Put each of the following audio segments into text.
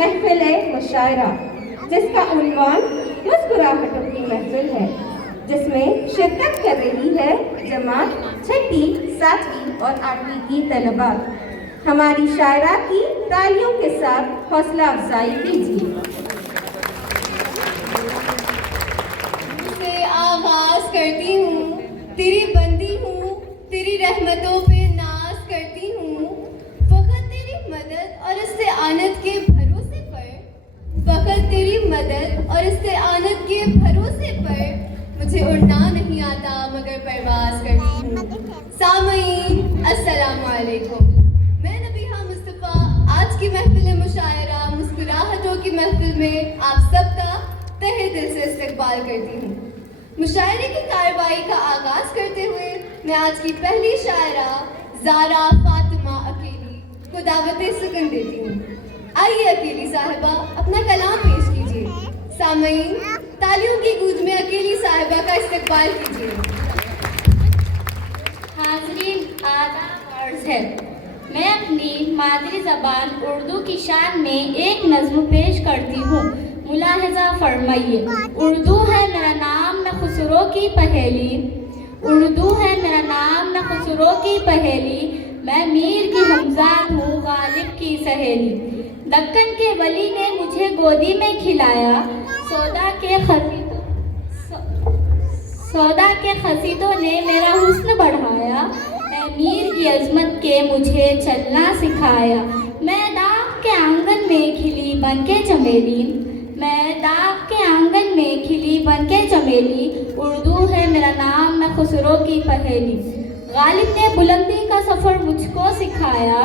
महफिल-ए-मुशायरा, जिसका उन्वान मुस्कुराहटों की महफिल है, जिसमें शिरकत कर रही है जमात 6ठी, 7वीं और 8वीं की तलबा। हमारी शायरा की तालियों के साथ हौसला अफजाई कीजिए। से आगाज करती हूँ, तेरी बंदी हूँ, तेरी रहमतों पे नाज करती हूँ। फकत तेरी मदद और इस्तेआनत के भरोसे पर, फकत तेरी मदद और इस्तेआनत के भरोसे पर मुझे उड़ना नहीं आता मगर परवाज करती हूँ। सामईन अस्सलामु अलैकुम। मैं नबीहा मुस्तफ़ा आज की महफिल मुशायरा मुस्कुराहटों की महफिल में आप सबका तहे दिल से इस्तकबाल करती हूँ। मुशायरे की कार्रवाई का आगाज करते हुए मैं आज की पहली शायरा ज़ारा फातिमा अकेली को दावत सुकन देती हूँ। आइए अकेली साहिबा अपना कलाम पेश कीजिए। सामईन तालियों की गूंज में अकेली साहिबा का इस्तकबाल कीजिए। हाज़रीन आदाब अर्ज़ है, मैं अपनी मादरी ज़बान उर्दू की शान में एक नज़्म पेश करती हूँ। मुलाहिज़ा फरमाइए। उर्दू है मेरा नाम न खुसरो की पहेली, उर्दू है मेरा नाम न खुसरो की पहेली। मैं मीर की हमज़ाद हूँ गालिब की सहेली। दक्कन के वली ने मुझे गोदी में खिलाया, सौदा के खसीदों ने मेरा हुस्न बढ़ाया। मैं मीर की अजमत के मुझे चलना सिखाया। मैं दाग के आंगन में खिली बनके चमेली, मैं दाग के आंगन में खिली बनके चमेली। उर्दू है मेरा नाम न खुसरो की पहेली। गालिब ने बुलंदी का सफ़र मुझको सिखाया,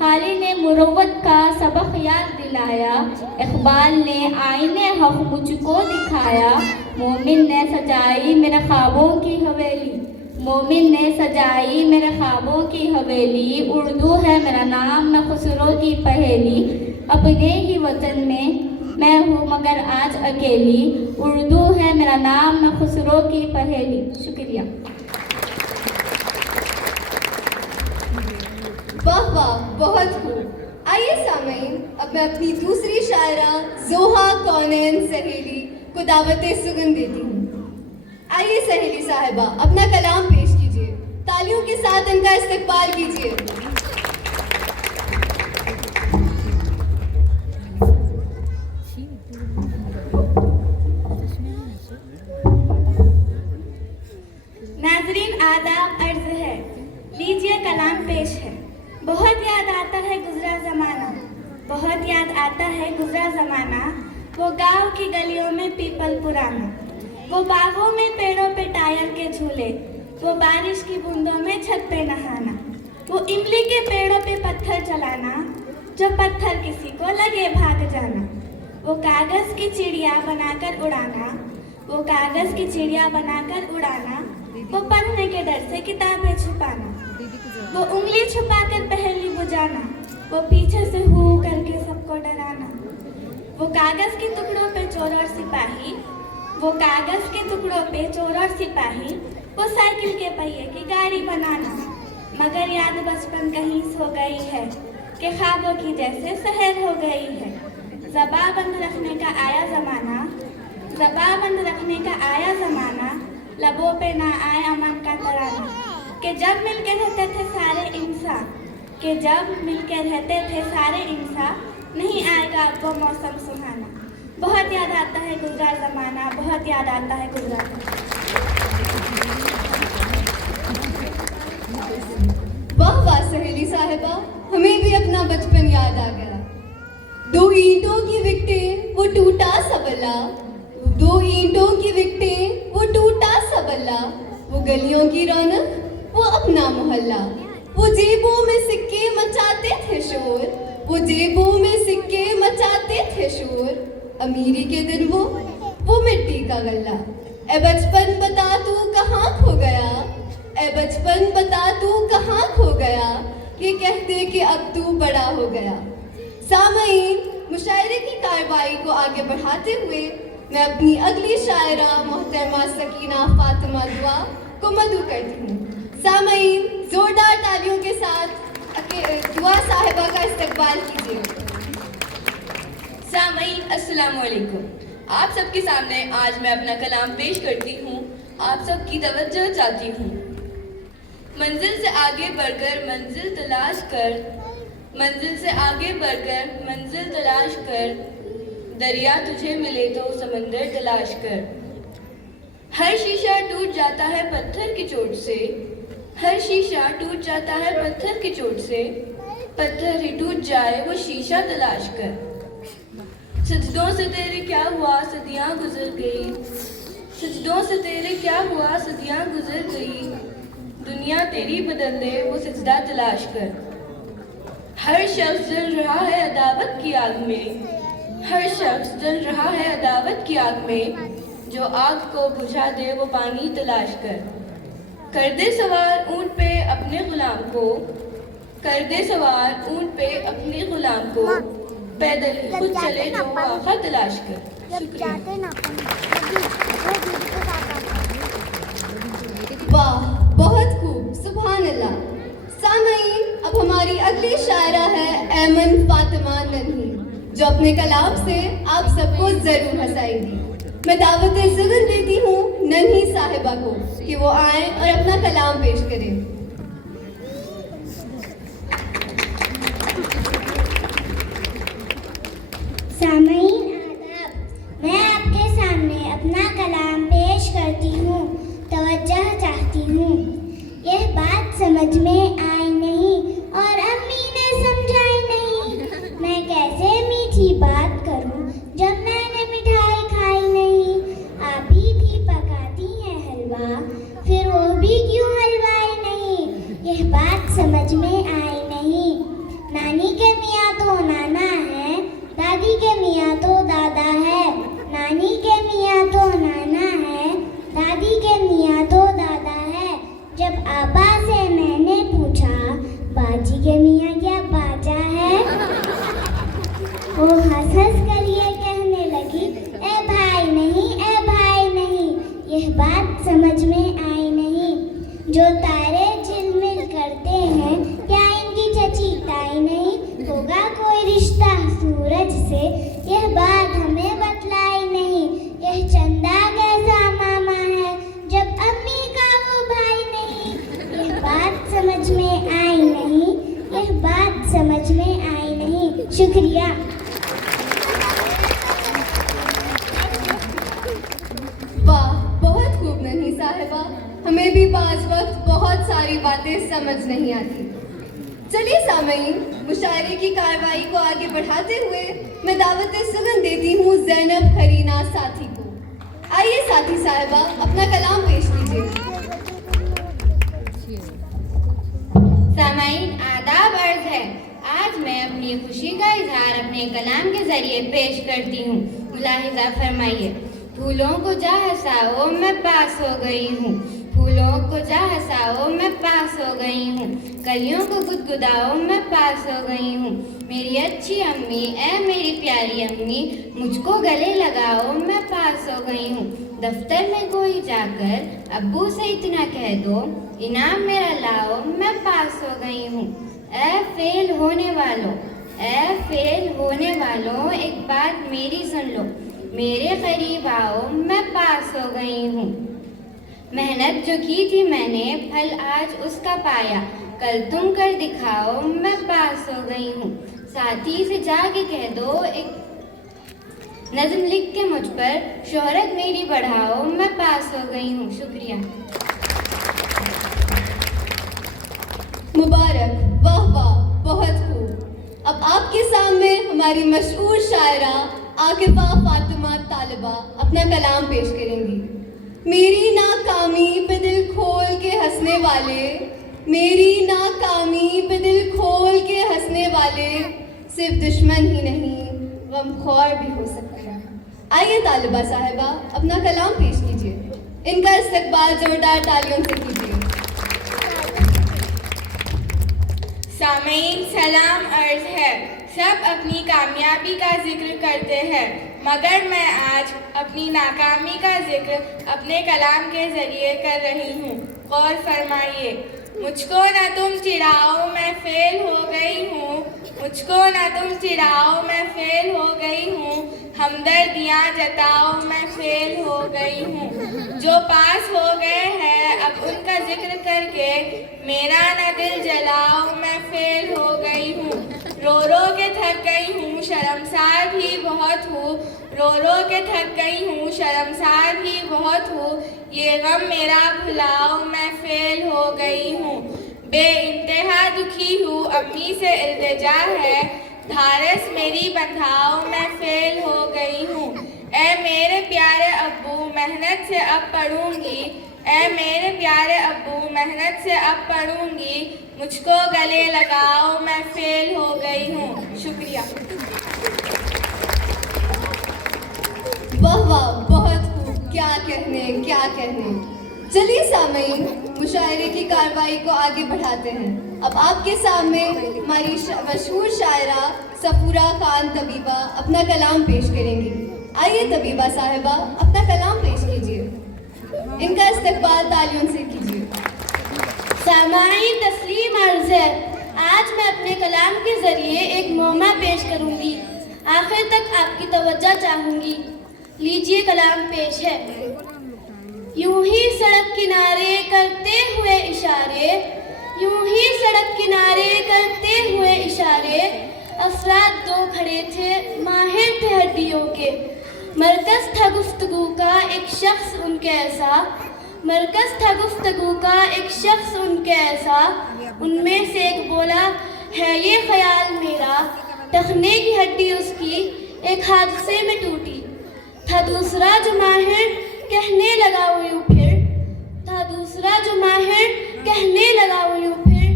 खाली ने मुरव्वत का सबक याद दिलाया। इकबाल ने आईने हक़ मुझको दिखाया, मोमिन ने सजाई मेरे ख्वाबों की हवेली, मोमिन ने सजाई मेरे ख्वाबों की हवेली। उर्दू है मेरा नाम न खुसरो की पहेली। अपने ही वतन में मैं हूँ मगर आज अकेली, उर्दू है मेरा नाम न खुसरो की पहेली। शुक्रिया। वाह वाह, बहुत खूब। आइए सामईन अब मैं अपनी दूसरी शायरा जोहा कौनैन सहेली को दावत सुगन देती हूँ। आइए सहेली साहिबा अपना कलाम पेश कीजिए। तालियों के साथ इनका इस्तकबाल कीजिए। नाजरीन आदाब अर्ज है, लीजिए कलाम पेश है। बहुत याद आता है गुजरा ज़माना, बहुत याद आता है गुजरा ज़माना। वो गांव की गलियों में पीपल पुराना, वो बागों में पेड़ों पे टायर के झूले, वो बारिश की बूंदों में छत पे नहाना, वो इमली के पेड़ों पे पत्थर चलाना, जो पत्थर किसी को लगे भाग जाना। वो कागज़ की चिड़िया बनाकर उड़ाना, वो कागज़ की चिड़िया बनाकर उड़ाना। वो पढ़ने के डर से किताबें छुपाना, वो उंगली छुपाकर पहेली बुझाना, वो पीछे से हू करके सबको डराना। वो कागज़ के टुकड़ों पे चोर और सिपाही, वो कागज़ के टुकड़ों पे चोर और सिपाही। वो साइकिल के पहिए की गाड़ी बनाना, मगर याद बचपन कहीं सो गई है कि ख्वाबों की जैसे शहर हो गई है। ज़बां बंद रखने का आया ज़माना, ज़बां बंद रखने का आया ज़माना। लबों पे ना आए अमन का तराना, कि जब मिलके रहते थे सारे इंसान, कि जब मिलके रहते थे सारे इंसान। नहीं आएगा अब वो मौसम सुहाना। बहुत याद आता है गुजरा ज़माना, बहुत याद आता है गुजरा। वाह वाह सहेली साहिबा, हमें भी अपना बचपन याद आ गया। दो ईंटों की विकटें वो टूटा सा बल्ला, दो ईंटों की विकटें वो टूटा सा बल्ला। वो गलियों की रौनक वो अपना मोहल्ला, वो जेबों में सिक्के मचाते थे शोर, वो जेबों में सिक्के मचाते थे शोर। अमीरी के दिन वो मिट्टी का गल्ला। ए बचपन बता तू कहाँ खो गया, ए बचपन बता तू कहाँ खो गया, ये कहते कि अब तू बड़ा हो गया। सामईन मुशायरे की कार्रवाई को आगे बढ़ाते हुए मैं अपनी अगली शायरा मोहतरमा सकीना फातिमा दुआ को मदू करती हूँ। सामईन जोरदार तालियों के साथ दुआ साहिबा का इस्तकबाल कीजिए। अस्सलामुअलैकुम। आप सबके सामने आज मैं अपना कलाम पेश करती हूँ। आप सबकी तवज्जो चाहती हूँ। मंजिल से आगे बढ़कर मंजिल तलाश कर, मंजिल से आगे बढ़कर मंजिल तलाश कर, दरिया तुझे मिले तो समंदर तलाश कर। हर शीशा टूट जाता है पत्थर की चोट से, हर शीशा टूट जाता है पत्थर की चोट से, पत्थर ही टूट जाए वो शीशा तलाश कर। सजदों से तेरे क्या हुआ सदियां गुजर गई, सजदों से तेरे क्या हुआ सदियां गुजर गई, दुनिया तेरी बदल दे वो सजदा तलाश कर। हर शख्स जल रहा है अदावत की आग में, हर शख्स जल रहा है अदावत की आग में, जो आग को बुझा दे वो पानी तलाश कर दे सवार ऊंट पे अपने गुलाम को, कर दे सवार ऊंट पे अपने गुलाम को, पैदल खुद चले जो आखा तलाश कर। वाह, बहुत खूब, सुभान अल्लाह। सामईन, अब हमारी अगली शायरा है ऐमन फातिमा नन्ही, जो अपने कलाम से आप सबको जरूर हंसाएगी। मैं दावत ज़ुग़न देती हूँ नन्ही साहिबा को कि वो आए और अपना कलाम पेश करें। सामईन आदाब, मैं आपके सामने अपना कलाम पेश करती हूँ। तवज्जो चाहती हूँ। यह बात समझ में आई नहीं और अम्मी ने समझाई नहीं, मैं कैसे मीठी बात करूँ जब मैंने मिठाई खाई नहीं। आप ही भी पकाती हैं हलवा, फिर वो भी क्यों हलवाई नहीं, यह बात समझ में आई नहीं। नानी के मियाँ तो नाना है, दादी के मियाँ तो दादा है, नानी के मियाँ तो नाना है, दादी के मियाँ तो दादा है। जब आबा से मैंने पूछा बाजी के मियाँ क्या बाजा है, वो हंस हंस कर ये कहने लगी ए भाई नहीं, ए भाई नहीं, यह बात समझ में आई नहीं। जो तारे झिलमिल करते हैं क्या इनकी चची ताई नहीं, होगा कोई रिश्ता सूरज से, यह बात हमें बतलाई नहीं। यह चंदा कैसा मामा है जब अम्मी का वो भाई नहीं, यह बात समझ में आई नहीं, यह बात समझ में आई नहीं। शुक्रिया। वाह, बहुत खूब नन्ही साहिबा। हमें भी बाज़ वक्त बहुत सारी बातें समझ नहीं आती। चलिए सामईन, मुशायरे की कार्रवाई को आगे बढ़ाते हुए मैं दावत ज़ुग़न देती हूँ ज़ैनब खरीना साथी को। आइए साथी साहिबा, अपना कलाम पेश कीजिए। सामईन आदाब अर्ज है। आज मैं अपनी खुशी का इजहार अपने कलाम के जरिए पेश करती हूँ। मुलाहिजा फरमाइए। फूलों को जा हंसाओ मैं पास हो गई हूँ, फूलों को जा हंसाओ मैं पास हो गई हूँ, कलियों को गुदगुदाओ मैं पास हो गई हूँ। मेरी अच्छी अम्मी ऐ मेरी प्यारी अम्मी, मुझको गले लगाओ मैं पास हो गई हूँ। दफ्तर में कोई जाकर अब्बू से इतना कह दो, इनाम मेरा लाओ मैं पास हो गई हूँ। ऐ फेल होने वालों, ऐ फेल होने वालों, एक बात मेरी सुन लो, मेरे करीब आओ मैं पास हो गई हूँ। मेहनत जो की थी मैंने फल आज उसका पाया, कल तुम कर दिखाओ मैं पास हो गई हूँ। साथी से जाके कह दो एक नज़्म लिख के मुझ पर, शोहरत मेरी बढ़ाओ मैं पास हो गई हूँ। शुक्रिया। मुबारक, वाह वाह, बहुत खूब। अब आपके सामने हमारी मशहूर शायरा आकिफा फातिमा तालिबा अपना कलाम पेश करेंगी। मेरी नाकामी पे दिल खोल के हंसने वाले, मेरी नाकामी पे दिल खोल के हंसने वाले, सिर्फ दुश्मन ही नहीं गमखोर भी हो सकते हैं। आइए तालिबा साहिबा, अपना कलाम पेश कीजिए। इनका इस्तकबाल जोरदार तालियों से कीजिए। सामईन सलाम अर्ज है। सब अपनी कामयाबी का जिक्र करते हैं, मगर मैं आज अपनी नाकामी का जिक्र अपने कलाम के जरिए कर रही हूँ। गौर फरमाइए। मुझको न तुम चिढ़ाओ मैं फेल हो गई हूँ, मुझको न तुम चिढ़ाओ मैं फेल हो गई हूँ, हमदर्दियाँ जताओ मैं फेल हो गई हूँ। जो पास हो गए हैं अब उनका जिक्र करके मेरा न दिल जलाओ मैं फेल हो गई हूँ। रो रो के थक गई हूँ शर्मसार भी बहुत हूँ। रो रो के थक गई हूँ शर्मसार भी बहुत हूँ। ये गम मेरा भुलाओ मैं फेल हो गई हूँ। बेइंतहा दुखी हूँ अम्मी से इल्तिजा है, धारस मेरी बंधाओ मैं फेल हो गई हूँ। ऐ मेरे प्यारे अब्बू मेहनत से अब पढ़ूंगी, ऐ मेरे प्यारे अब्बू मेहनत से अब पढ़ूंगी। मुझको गले लगाओ मैं फेल हो गई हूँ। शुक्रिया। वाह वाह, बहुत खूब, क्या कहने क्या कहने। चलिए सामीन, मुशायरे की कार्रवाई को आगे बढ़ाते हैं। अब आपके सामने हमारी मशहूर शायरा सफूरा खान तबीबा अपना कलाम पेश करेंगी। आइए तबीबा साहिबा, अपना कलाम पेश कीजिए। इनका इस्तकबाल तालियों से कीजिए। सामाईन तस्लीम अर्ज़ है, आज मैं अपने कलाम के ज़रिए एक मोमा पेश करूंगी। आखिर तक आपकी तवज्जो चाहूंगी। लीजिए कलाम पेश है। यूं ही सड़क किनारे करते हुए इशारे, यूं ही सड़क किनारे करते हुए इशारे, अफराद दो खड़े थे माहिर थे हड्डियों के। मरकज़ था गुफ्तगू का एक शख्स उनके ऐसा, मरकज़ था गुफ्तगू का एक शख्स उनके ऐसा। उनमें से एक बोला है ये ख्याल मेरा, टखने की हड्डी उसकी एक हादसे में टूटी। था दूसरा जो माहिर कहने लगा वो यूं फिर, था दूसरा जो माहिर कहने लगा वो यूं फिर,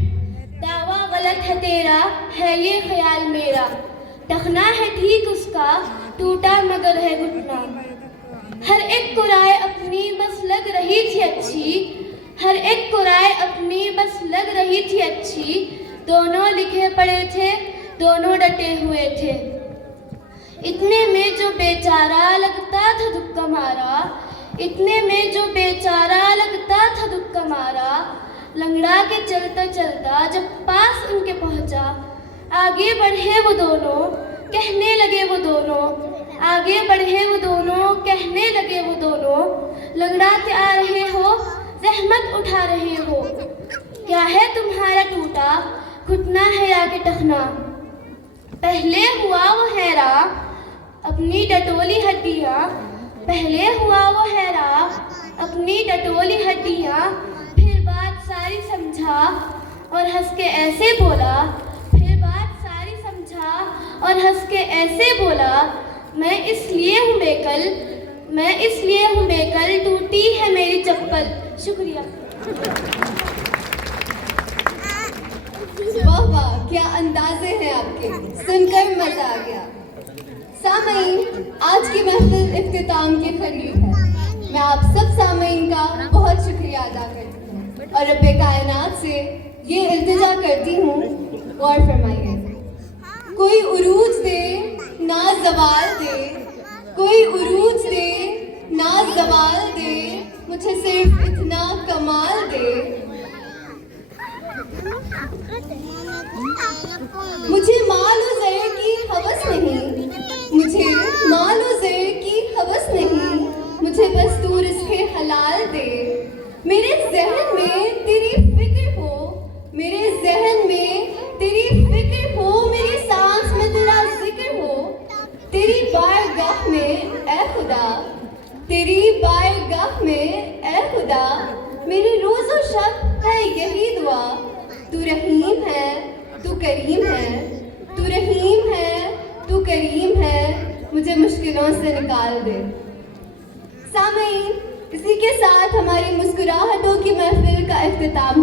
दावा गलत है तेरा है ये ख्याल मेरा, टखना है ठीक उसका टूटा मगर है घुटना। हर एक को राय अपनी बस लग रही थी अच्छी, हर एक को राय अपनी बस लग रही थी अच्छी। दोनों लिखे पड़े थे, दोनों डटे हुए थे। इतने में जो बेचारा लगता था दुक्का मारा, इतने में जो बेचारा लगता था दुक्का मारा। लंगड़ा के चलता चलता जब पास उनके पहुंचा, आगे बढ़े वो दोनों कहने लगे वो दोनों, आगे बढ़े वो दोनों कहने लगे वो दोनों। लंगड़ाते आ रहे हो जहमत उठा रहे हो, क्या है तुम्हारा टूटा घुटना है या के टखना। पहले हुआ वो हैरा अपनी टटोली हड्डियाँ, पहले हुआ वो हैरा अपनी टटोली हड्डियाँ। फिर बात सारी समझा और हंस के ऐसे बोला, फिर बात सारी समझा और हंस के ऐसे बोला, मैं इसलिए हूँ बेकल, मैं इसलिए हूँ बेकल, टूटी है मेरी चप्पल। शुक्रिया। वाह वाह, क्या अंदाजे हैं आपके, सुनकर मजा आ गया। सामीन, आज की महफिल इख्तिताम के करीब है। मैं आप सब सामीन का बहुत शुक्रिया अदा करती हूँ और रब्बे कायनात से ये इल्तिजा करती हूँ, गौर फरमाइए। कोई उरूज दे ना ज़वाल दे, कोई उरूज दे ना ज़वाल दे, मुझे सिर्फ इतना कमाल दे। मुझे मालो ज़र की हवस नहीं, मुझे मालो ज़र की हवस नहीं, मुझे बस तू रिज़्क़े हलाल दे। मेरे ज़हन में तेरी फिक्र हो, मेरे ज़हन में तेरी फिक्र हो, मेरी सांस में तेरा जिक्र हो। तेरी बारगाह में ऐ खुदा, तेरी बारगाह में ऐ खुदा, मेरी रोज़ो शब है यही दुआ। तू रहीम है, तू करीम है, तू रहीम है, तू करीम है, मुझे मुश्किलों से निकाल दे। सामीन, इसी के साथ हमारी मुस्कुराहटों की महफिल का इख्तिताम